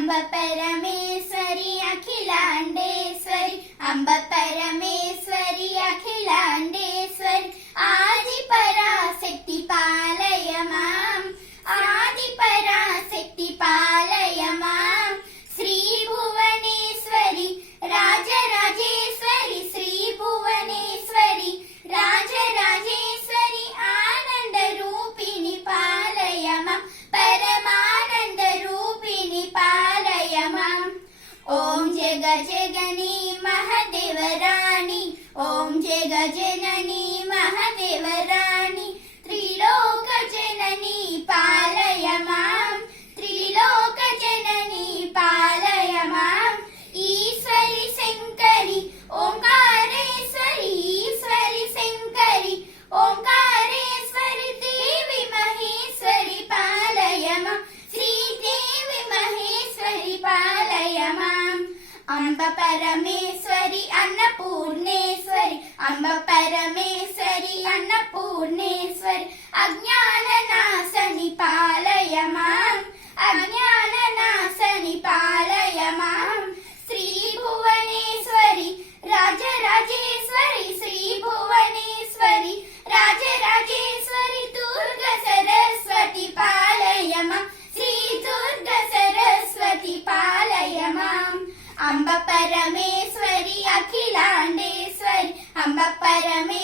అంబ పరమేశ్వరి అఖిలాండేశ్వరి అంబ పరమేశ్వరి అఖిలాండేశ్వరి ఆది పరాశక్తి పాలయ మాం ఆది పరాశక్తి పాలయ మాం శ్రీ భువనేశ్వరి రాజరాజేశ్వరి శ్రీ భువనేశ్వరి రాజరాజేశ్వరి ఆనంద రూపిణి పాలయ మాం పరమానంద రూపిణి పాలయ మాం ఓం జగ జగని మహదేవరాణి ఓం జగ జనని మహదేవరాణి త్రిలోక జనని పాలయ మాం త్రిలోక జనని పాలయ మాం ఈశ్వరి శంకరి ఓంకారేశ్వరి ఈశ్వరి శంకరి ఓంకారేశ్వరి దేవి మహేశ్వరి పాలయ మాం శ్రీదేవి మహేశ్వరి పాలయ మాం అంబ పరమేశ్వరి అన్నపూర్ణేశ్వరి అంబ పరమేశ్వరి అన్నపూర్ణేశ్వరి అజ్ఞాన నాశని పాలయ మాం అజ్ఞాన నాశని పాలయ మాం శ్రీ భువనేశ్వరి రాజరాజేశ్వరి శ్రీ భువనేశ్వరి రాజరాజేశ్వరి దుర్గ సరస్వతి పాలయ మాం శ్రీ దుర్గ సరస్వతి పాలయ మాం అంబ పరమేశ్వరి అఖిలాండేశ్వరి అంబ పరమే